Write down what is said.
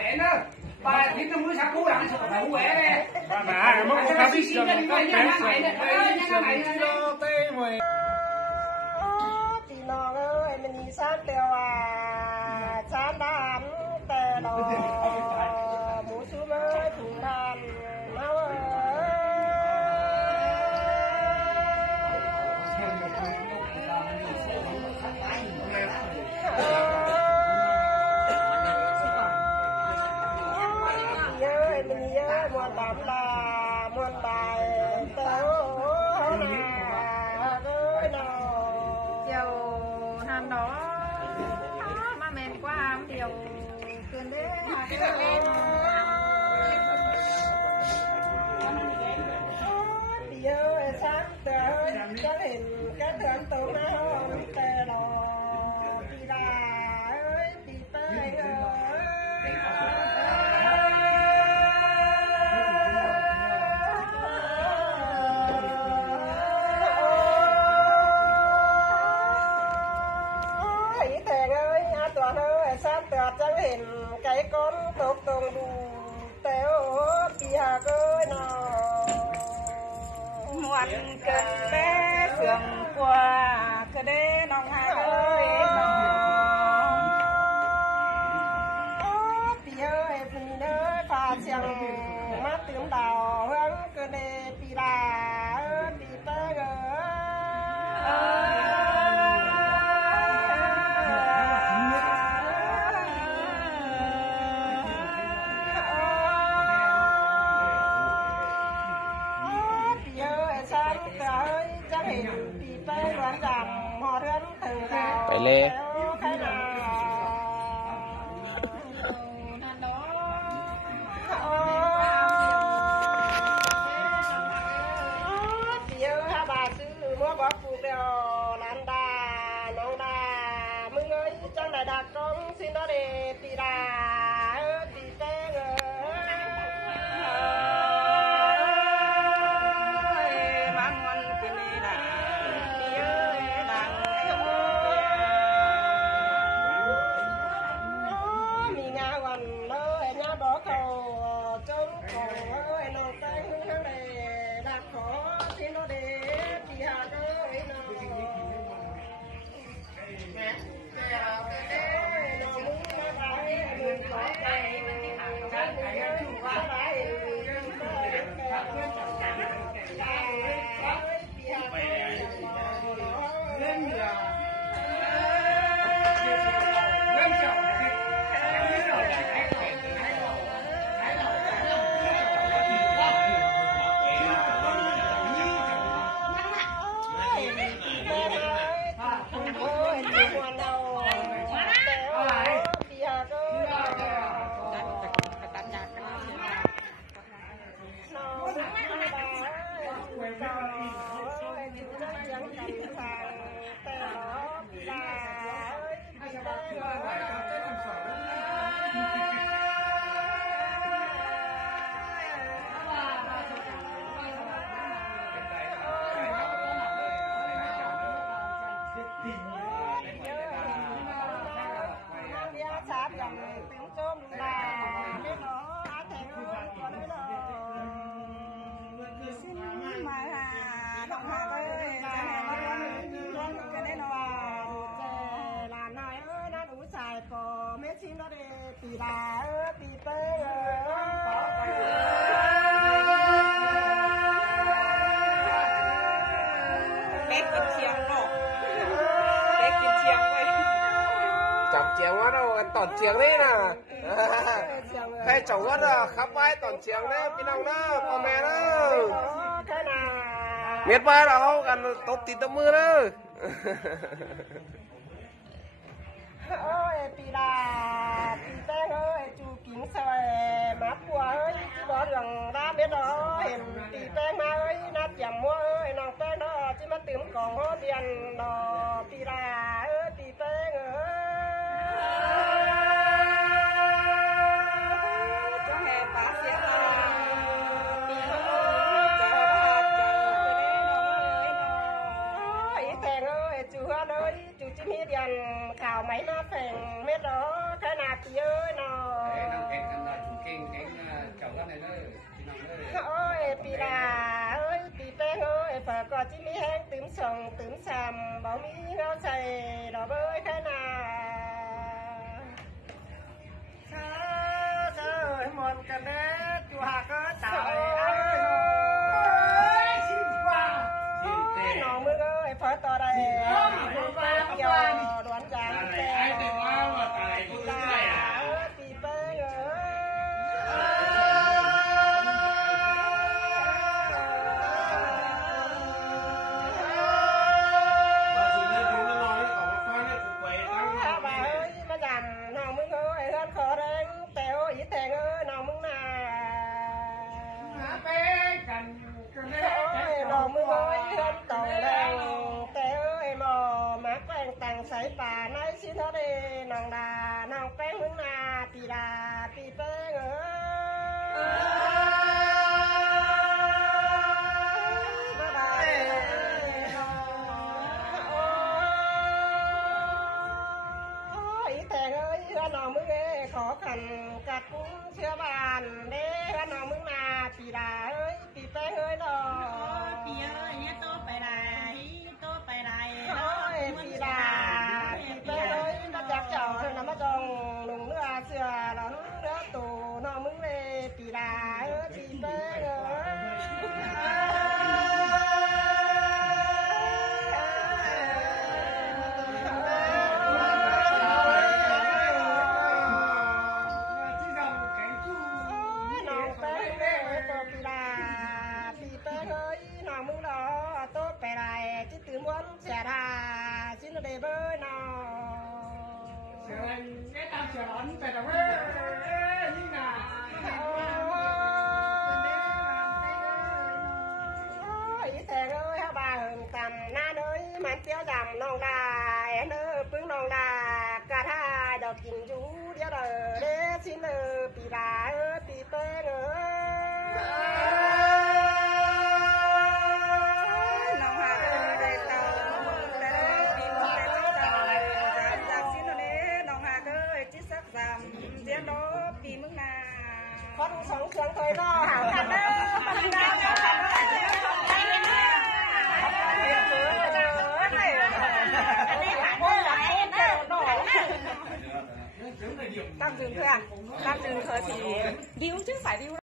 bẻ nữa bà thím nó mới sáng cú làm sợ phải uể đây mà mất một cái biết rồi thì nó ơi mình đi sát tiêu à chán đàn tè đò mũ chú mới thùng đàn nó ơi mình nhớ muôn đám là muôn bài tớ ham đó mà mềm quá ham điều cơn đấy lên thì ơi sáng tới cho hình cái thượng tụ nó tè đò thì là ơi thì tới sát tựa chẳng hình cái con tốt tông đủ téo bia cơ nào muộn cơn bé phượng qua cơ đế nong hai ơi bia ơi vì nơi pha chẳng mắt tiếng đào hướng cơ đế bì đà bì tơ gỡ phải lê bà sư mua bó phụ đều lan đà nông đà mừng ơi trong đại đạc con xin đó để tì đà tì tê ngờ tì đà tì tê bé kim chiang nọ bé kim chiang vậy chọc chiang quá đâu tòn chiang đấy nè hay chồng quá rồi khắp vai tòn chiang đấyพี่น้องđó con mẹ đó biết ba đâu gần tốt tí tấm mưa đó ơi tì đà tì tê ơi chú kính soi mắt của ơi chú đó đường đã biết đó hiện tì tê mà ơi nó chậm mua ơi nàng tê đó chỉ mất tiếng còn hô điện đó tì đà ơi tì tê ơi cho nghe bác sĩ chú ơi chú chỉ biết điện khảo máy nó phèn biết đó cái nào chị ơi nào chạy đó bơi cái nào trời một cái bé chùa có trời nó mới ơi phải to đây đoán rằngใส่ป่าในสินทะเลนองดานองแป้งมึงนาปีดาปีแป้งอีแต่เอ้ยเฮือนองมึงเอ้ขอขันกัดเชื่อบานเด้เฮือนองมึงนาปีดาเอ้ยปีแป้งเอ้ยนอปีเอ้ยเนี่ยโตไปไหนโตไปไหนปีดาchắc chào nó mà trồng lùng nước xưa nó nước tù nó mứng về tì đà chị bé nó mứng đó tốt bè đài chứ từ muốn xẻ đà chứ nó để bơi nào cái tao chờ ấn về đâu nhưng mà ý thề ơi bà hừng tầm na nơi mà kéo dầm non đà em ơi bướng non đà cả hai đợt kinh chú đĩa đời đế xin ơi bị đà ơi bị bê con sống sướng thôi đó hảo thật đó tam dừng thôi à tam dừng thôi thì điêu chứ phải điêu đâu